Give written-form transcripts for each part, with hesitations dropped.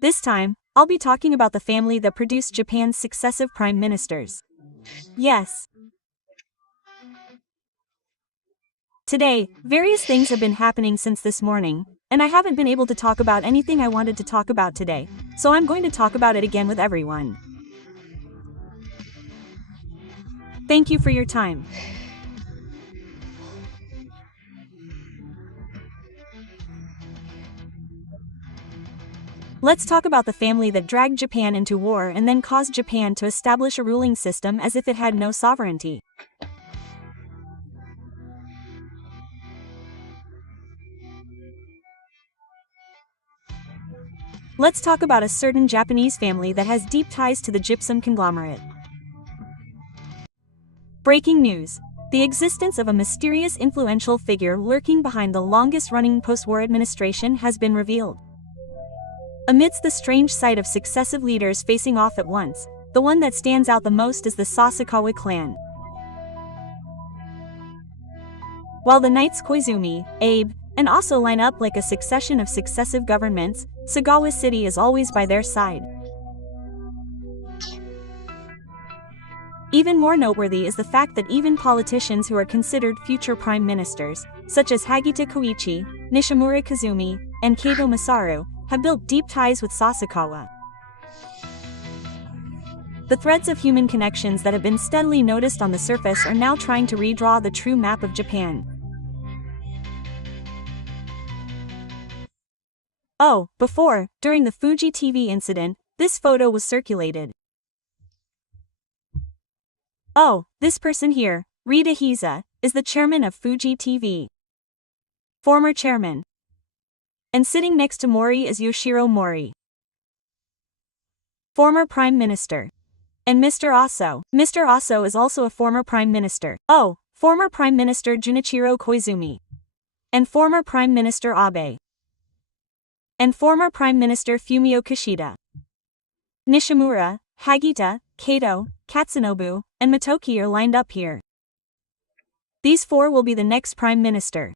This time, I'll be talking about the family that produced Japan's successive prime ministers. Yes. Today, various things have been happening since this morning, and I haven't been able to talk about anything I wanted to talk about today, so I'm going to talk about it again with everyone. Thank you for your time. Let's talk about the family that dragged Japan into war and then caused Japan to establish a ruling system as if it had no sovereignty. Let's talk about a certain Japanese family that has deep ties to the gypsum conglomerate. Breaking news. The existence of a mysterious influential figure lurking behind the longest-running post-war administration has been revealed. Amidst the strange sight of successive leaders facing off at once, the one that stands out the most is the Sasakawa clan. While the knights Koizumi, Abe, and also line up like a succession of successive governments, Sagawa City is always by their side. Even more noteworthy is the fact that even politicians who are considered future prime ministers, such as Hagita Koichi, Nishimura Kazumi, and Kato Masaru, have built deep ties with Sasakawa. The threads of human connections that have been steadily noticed on the surface are now trying to redraw the true map of Japan. Oh, during the Fuji TV incident, this photo was circulated. Oh, this person here, Rita Hiza, is the chairman of Fuji TV. Former chairman. And sitting next to Mori is Yoshiro Mori. Former Prime Minister. And Mr. Aso. Mr. Aso is also a former Prime Minister. Oh, former Prime Minister Junichiro Koizumi. And former Prime Minister Abe. And former Prime Minister Fumio Kishida. Nishimura, Hagita, Kato, Katsunobu, and Motoki are lined up here. These four will be the next Prime Minister.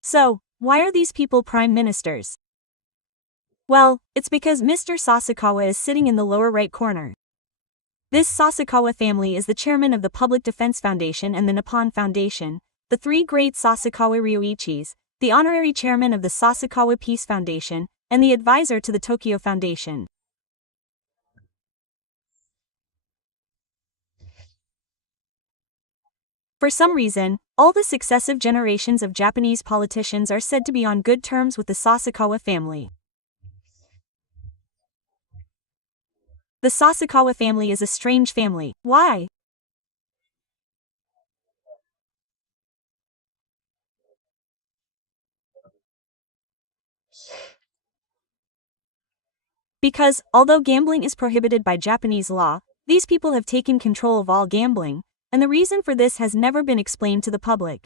So, why are these people prime ministers? Well, it's because Mr. Sasakawa is sitting in the lower right corner. This Sasakawa family is the chairman of the Public Defense Foundation and the Nippon Foundation, the three great Sasakawa Ryoichis, the honorary chairman of the Sasakawa Peace Foundation, and the advisor to the Tokyo Foundation. For some reason, all the successive generations of Japanese politicians are said to be on good terms with the Sasakawa family. The Sasakawa family is a strange family. Why? Because, although gambling is prohibited by Japanese law, these people have taken control of all gambling, and the reason for this has never been explained to the public.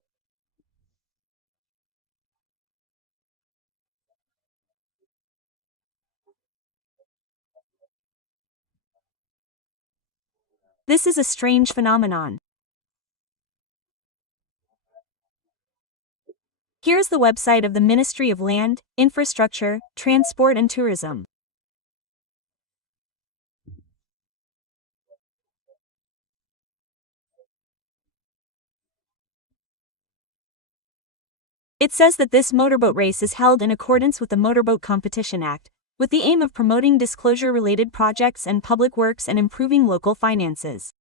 This is a strange phenomenon. Here's the website of the Ministry of Land, Infrastructure, Transport and Tourism. It says that this motorboat race is held in accordance with the Motorboat Competition Act, with the aim of promoting disclosure-related projects and public works and improving local finances.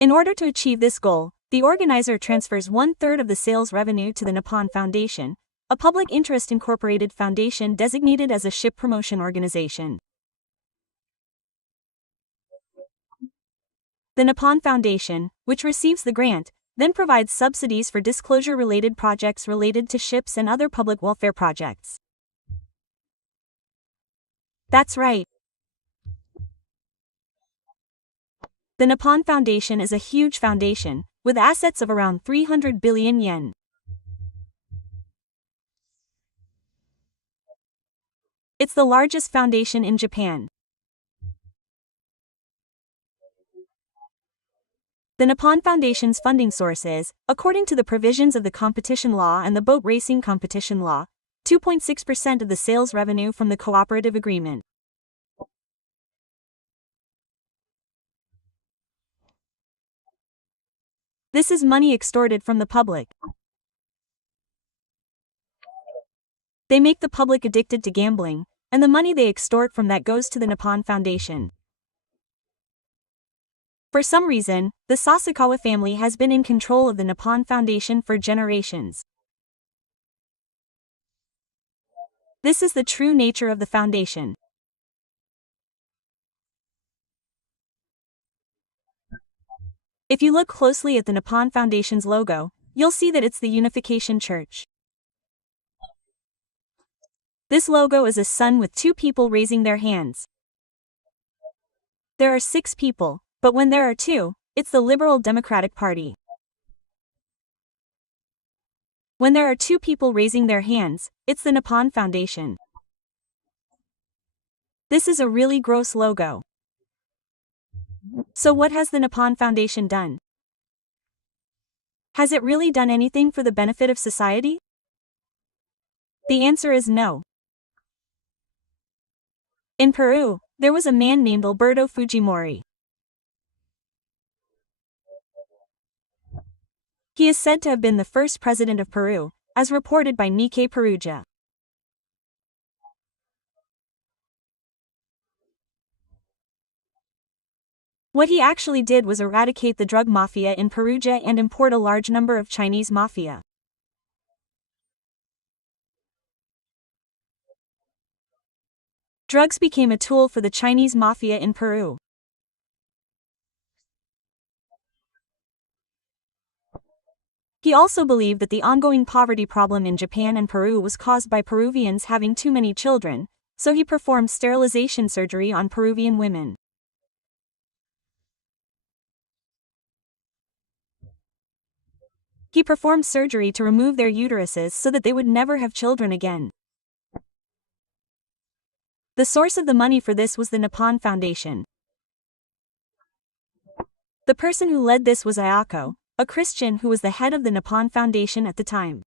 In order to achieve this goal, the organizer transfers 1/3 of the sales revenue to the Nippon Foundation, a public interest incorporated foundation designated as a ship promotion organization. The Nippon Foundation, which receives the grant, then provides subsidies for disclosure-related projects related to ships and other public welfare projects. That's right. The Nippon Foundation is a huge foundation, with assets of around 300 billion yen. It's the largest foundation in Japan. The Nippon Foundation's funding sources, according to the provisions of the competition law and the boat racing competition law, 2.6% of the sales revenue from the cooperative agreement. This is money extorted from the public. They make the public addicted to gambling, and the money they extort from that goes to the Nippon Foundation. For some reason, the Sasakawa family has been in control of the Nippon Foundation for generations. This is the true nature of the foundation. If you look closely at the Nippon Foundation's logo, you'll see that it's the Unification Church. This logo is a sun with two people raising their hands. There are 6 people, but when there are 2, it's the Liberal Democratic Party. When there are 2 people raising their hands, it's the Nippon Foundation. This is a really gross logo. So what has the Nippon Foundation done? Has it really done anything for the benefit of society? The answer is no. In Peru, there was a man named Alberto Fujimori. He is said to have been the first president of Peru, as reported by Nikkei Perugia. What he actually did was eradicate the drug mafia in Perugia and import a large number of Chinese mafia. Drugs became a tool for the Chinese mafia in Peru. He also believed that the ongoing poverty problem in Japan and Peru was caused by Peruvians having too many children, so he performed sterilization surgery on Peruvian women. He performed surgery to remove their uteruses so that they would never have children again. The source of the money for this was the Nippon Foundation. The person who led this was Ayako, a Christian who was the head of the Nippon Foundation at the time.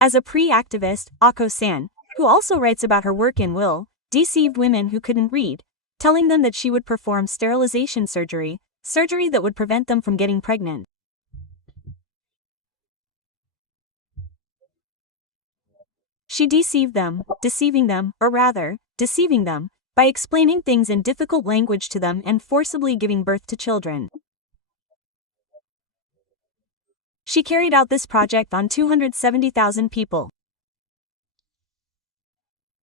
As a pre-activist, Ako-san, who also writes about her work in Will, deceived women who couldn't read, telling them that she would perform sterilization surgery that would prevent them from getting pregnant. She deceived them, deceiving them, by explaining things in difficult language to them and forcibly giving birth to children. She carried out this project on 270,000 people.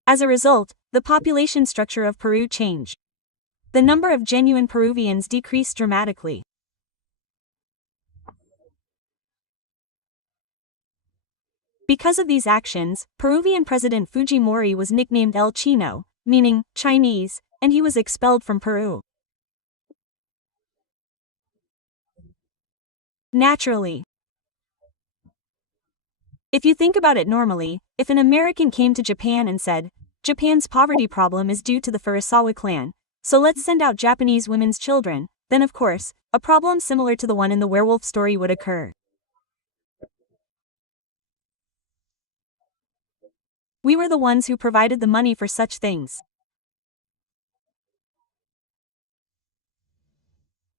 As a result, the population structure of Peru changed. The number of genuine Peruvians decreased dramatically. Because of these actions, Peruvian President Fujimori was nicknamed El Chino, meaning Chinese, and he was expelled from Peru. Naturally. If you think about it normally, if an American came to Japan and said, Japan's poverty problem is due to the Furusawa clan, so let's send out Japanese women's children, then of course, a problem similar to the one in the werewolf story would occur. We were the ones who provided the money for such things.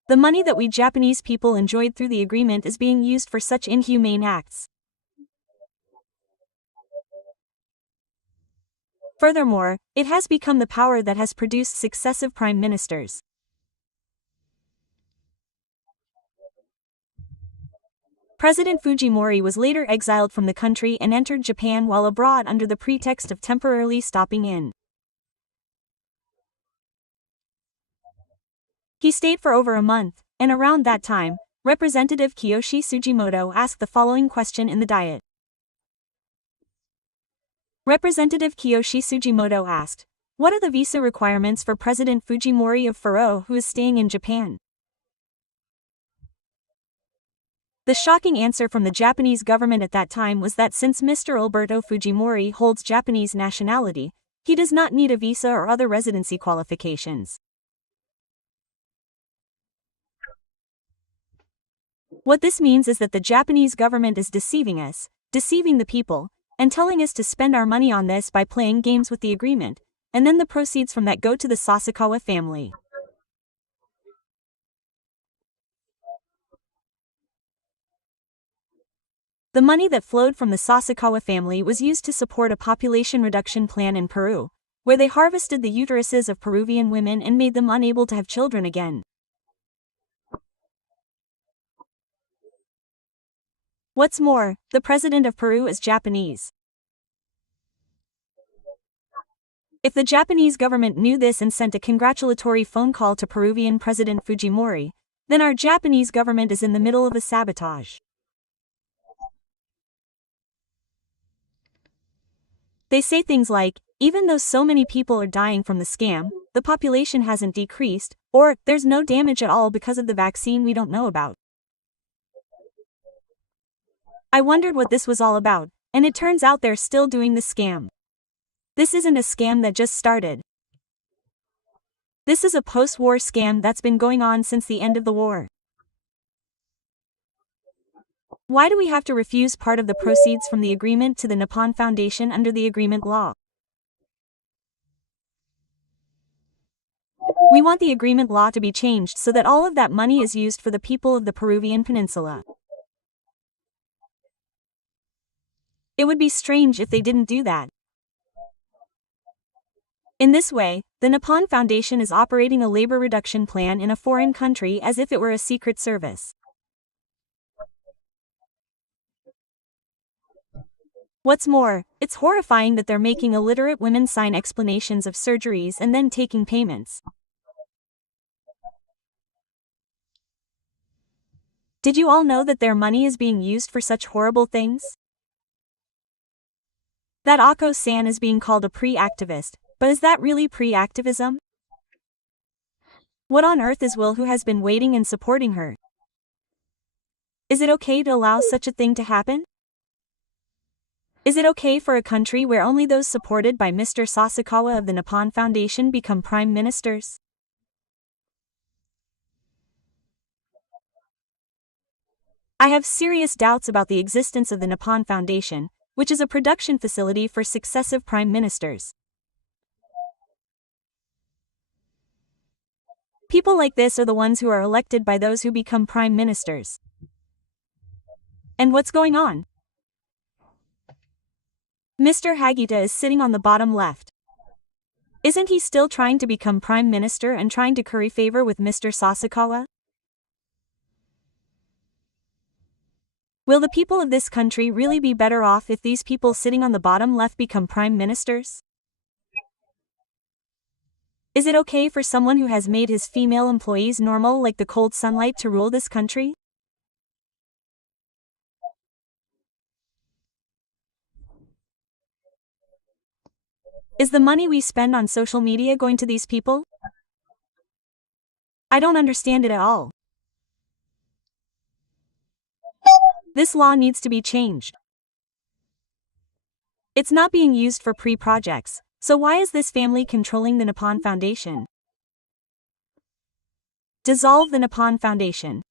The money that we Japanese people enjoyed through the agreement is being used for such inhumane acts. Furthermore, it has become the power that has produced successive prime ministers. President Fujimori was later exiled from the country and entered Japan while abroad under the pretext of temporarily stopping in. He stayed for over a month, and around that time, Representative Kiyoshi Sugimoto asked the following question in the Diet. Representative Kiyoshi Sugimoto asked, "What are the visa requirements for President Fujimori of Faro who is staying in Japan?" The shocking answer from the Japanese government at that time was that since Mr. Alberto Fujimori holds Japanese nationality, He does not need a visa or other residency qualifications. What this means is that the Japanese government is deceiving us, deceiving the people, and telling us to spend our money on this by playing games with the agreement, and then the proceeds from that go to the Sasakawa family. The money that flowed from the Sasakawa family was used to support a population reduction plan in Peru, where they harvested the uteruses of Peruvian women and made them unable to have children again. What's more, the president of Peru is Japanese. If the Japanese government knew this and sent a congratulatory phone call to Peruvian President Fujimori, then our Japanese government is in the middle of a sabotage. They say things like, even though so many people are dying from the scam, the population hasn't decreased, or, there's no damage at all because of the vaccine we don't know about. I wondered what this was all about, and it turns out they're still doing the scam. This isn't a scam that just started. This is a post-war scam that's been going on since the end of the war. Why do we have to refuse part of the proceeds from the agreement to the Nippon Foundation under the agreement law? We want the agreement law to be changed so that all of that money is used for the people of the Peruvian peninsula. It would be strange if they didn't do that. In this way, the Nippon Foundation is operating a labor reduction plan in a foreign country as if it were a secret service. What's more, it's horrifying that they're making illiterate women sign explanations of surgeries and then taking payments. Did you all know that their money is being used for such horrible things? That Ako-san is being called a pre-activist, but is that really pre-activism? What on earth is Will, who has been waiting and supporting her? Is it okay to allow such a thing to happen? Is it okay for a country where only those supported by Mr. Sasakawa of the Nippon Foundation become prime ministers? I have serious doubts about the existence of the Nippon Foundation, which is a production facility for successive prime ministers. People like this are the ones who are elected by those who become prime ministers. And what's going on? Mr. Hagita is sitting on the bottom left. Isn't he still trying to become prime minister and trying to curry favor with Mr. Sasakawa? Will the people of this country really be better off if these people sitting on the bottom left become prime ministers? Is it okay for someone who has made his female employees normal like the cold sunlight to rule this country? Is the money we spend on social media going to these people? I don't understand it at all. This law needs to be changed. It's not being used for pre-projects, so why is this family controlling the Nippon Foundation? Dissolve the Nippon Foundation.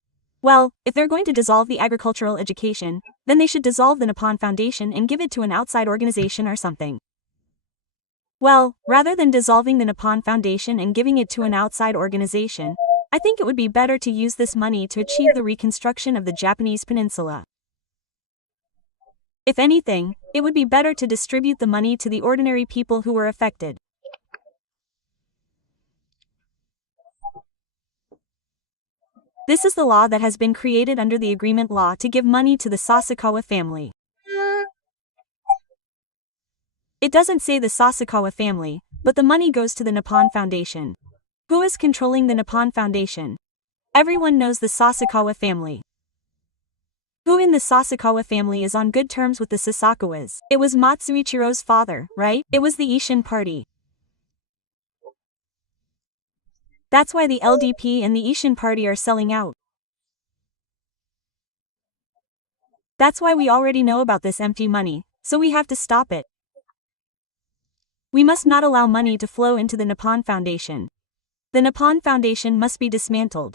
Well, if they're going to dissolve the agricultural education, then they should dissolve the Nippon Foundation and give it to an outside organization or something. Well, rather than dissolving the Nippon Foundation and giving it to an outside organization, I think it would be better to use this money to achieve the reconstruction of the Japanese peninsula. If anything, it would be better to distribute the money to the ordinary people who were affected. This is the law that has been created under the agreement law to give money to the Sasakawa family. It doesn't say the Sasakawa family, but the money goes to the Nippon Foundation. Who is controlling the Nippon Foundation? Everyone knows the Sasakawa family. Who in the Sasakawa family is on good terms with the Sasakawas? It was Matsuichiro's father, right? It was the Ishin party. That's why the LDP and the Ishin party are selling out. That's why we already know about this empty money, so we have to stop it. We must not allow money to flow into the Nippon Foundation. The Nippon Foundation must be dismantled.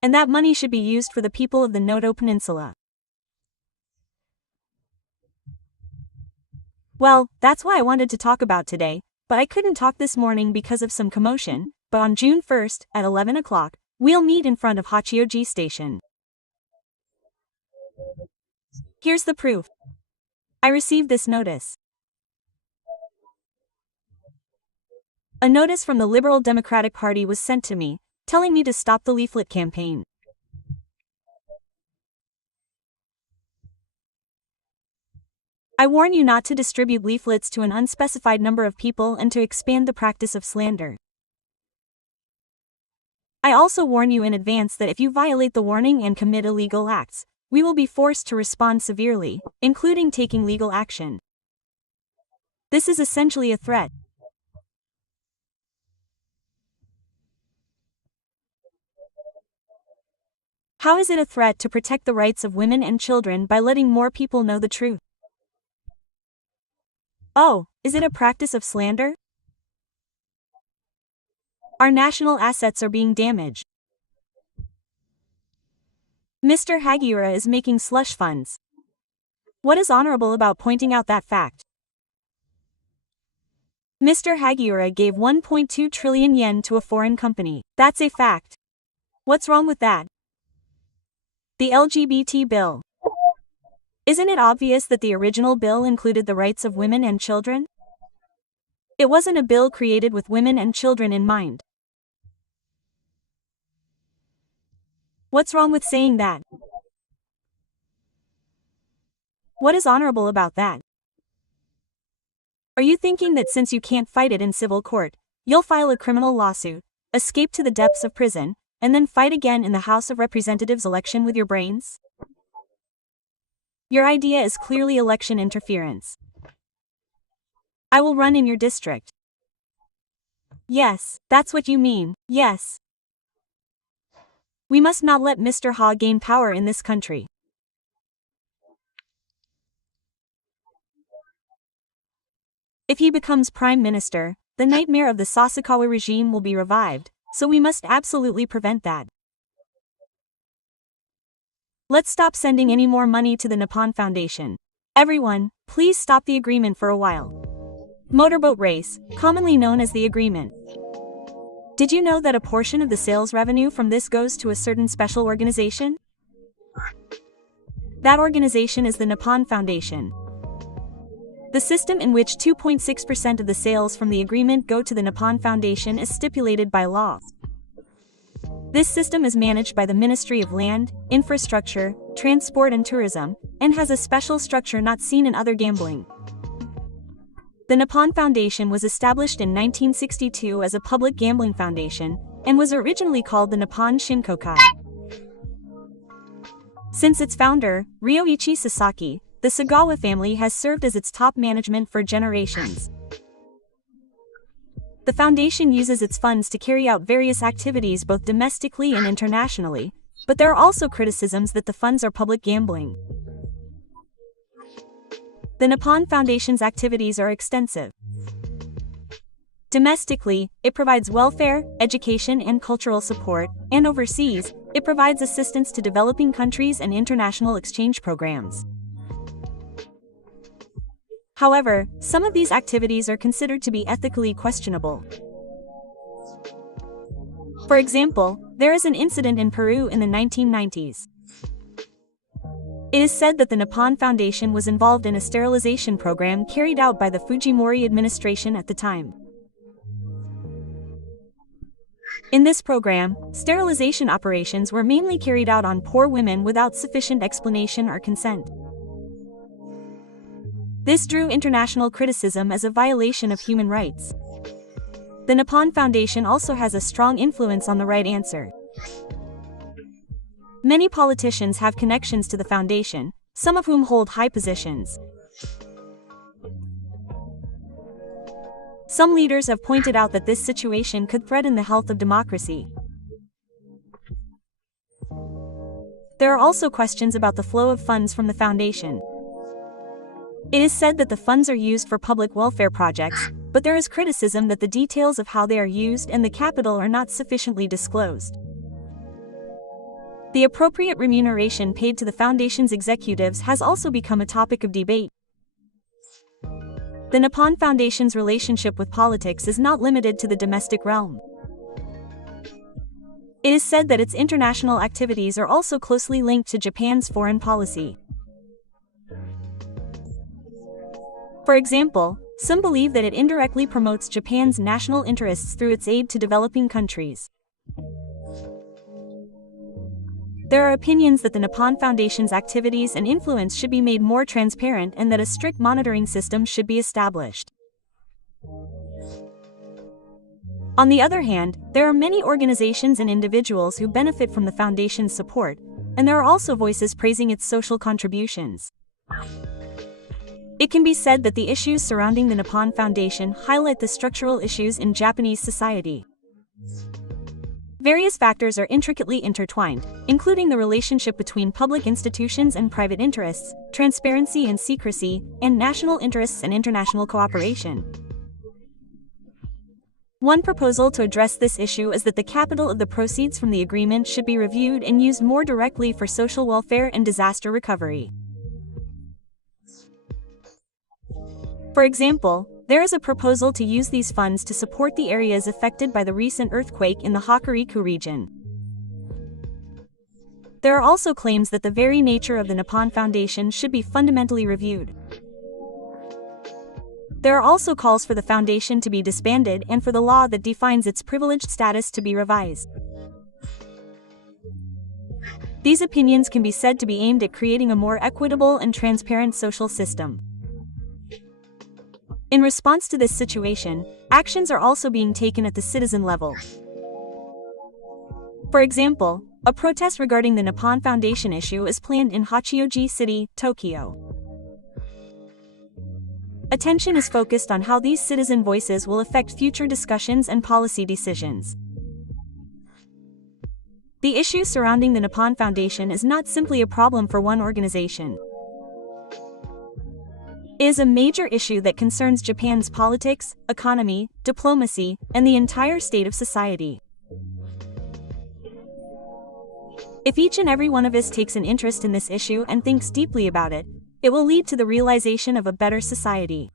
And that money should be used for the people of the Noto Peninsula. Well, that's what I wanted to talk about today, but I couldn't talk this morning because of some commotion, but on June 1st, at 11 o'clock, we'll meet in front of Hachioji Station. Here's the proof. I received this notice. A notice from the Liberal Democratic Party was sent to me, telling me to stop the leaflet campaign. I warn you not to distribute leaflets to an unspecified number of people and to expand the practice of slander. I also warn you in advance that if you violate the warning and commit illegal acts, we will be forced to respond severely, including taking legal action. This is essentially a threat. How is it a threat to protect the rights of women and children by letting more people know the truth? Oh, is it a practice of slander? Our national assets are being damaged. Mr. Hagiura is making slush funds. What is honorable about pointing out that fact? Mr. Hagiura gave 1.2 trillion yen to a foreign company. That's a fact. What's wrong with that? The LGBT bill. Isn't it obvious that the original bill included the rights of women and children? It wasn't a bill created with women and children in mind. What's wrong with saying that? What is honorable about that? Are you thinking that since you can't fight it in civil court, you'll file a criminal lawsuit, escape to the depths of prison, and then fight again in the House of Representatives election with your brains? Your idea is clearly election interference. I will run in your district. Yes, that's what you mean, yes. We must not let Mr. Ha gain power in this country. If he becomes Prime Minister, the nightmare of the Sasakawa regime will be revived, so we must absolutely prevent that. Let's stop sending any more money to the Nippon Foundation. Everyone, please stop the agreement for a while. Motorboat race, commonly known as the agreement. Did you know that a portion of the sales revenue from this goes to a certain special organization? That organization is the Nippon Foundation. The system in which 2.6% of the sales from the agreement go to the Nippon Foundation is stipulated by law. This system is managed by the Ministry of Land, Infrastructure, Transport and Tourism, and has a special structure not seen in other gambling. The Nippon Foundation was established in 1962 as a public gambling foundation, and was originally called the Nippon Shinkokai. Since its founder, Ryoichi Sasaki, the Sagawa family has served as its top management for generations. The foundation uses its funds to carry out various activities both domestically and internationally, but there are also criticisms that the funds are public gambling. The Nippon Foundation's activities are extensive. Domestically, it provides welfare, education and cultural support, and overseas, it provides assistance to developing countries and international exchange programs. However, some of these activities are considered to be ethically questionable. For example, there is an incident in Peru in the 1990s. It is said that the Nippon Foundation was involved in a sterilization program carried out by the Fujimori administration at the time. In this program, sterilization operations were mainly carried out on poor women without sufficient explanation or consent. This drew international criticism as a violation of human rights. The Nippon Foundation also has a strong influence on the right answer. Many politicians have connections to the foundation, some of whom hold high positions. Some leaders have pointed out that this situation could threaten the health of democracy. There are also questions about the flow of funds from the foundation. It is said that the funds are used for public welfare projects, but there is criticism that the details of how they are used and the capital are not sufficiently disclosed. The appropriate remuneration paid to the foundation's executives has also become a topic of debate. The Nippon Foundation's relationship with politics is not limited to the domestic realm. It is said that its international activities are also closely linked to Japan's foreign policy. For example, some believe that it indirectly promotes Japan's national interests through its aid to developing countries. There are opinions that the Nippon Foundation's activities and influence should be made more transparent and that a strict monitoring system should be established. On the other hand, there are many organizations and individuals who benefit from the Foundation's support, and there are also voices praising its social contributions. It can be said that the issues surrounding the Nippon Foundation highlight the structural issues in Japanese society. Various factors are intricately intertwined, including the relationship between public institutions and private interests, transparency and secrecy, and national interests and international cooperation. One proposal to address this issue is that the capital of the proceeds from the agreement should be reviewed and used more directly for social welfare and disaster recovery. For example, there is a proposal to use these funds to support the areas affected by the recent earthquake in the Hokuriku region. There are also claims that the very nature of the Nippon Foundation should be fundamentally reviewed. There are also calls for the foundation to be disbanded and for the law that defines its privileged status to be revised. These opinions can be said to be aimed at creating a more equitable and transparent social system. In response to this situation, actions are also being taken at the citizen level. For example, a protest regarding the Nippon Foundation issue is planned in Hachioji City, Tokyo. Attention is focused on how these citizen voices will affect future discussions and policy decisions. The issue surrounding the Nippon Foundation is not simply a problem for one organization. It is a major issue that concerns Japan's politics, economy, diplomacy, and the entire state of society. If each and every one of us takes an interest in this issue and thinks deeply about it, it will lead to the realization of a better society.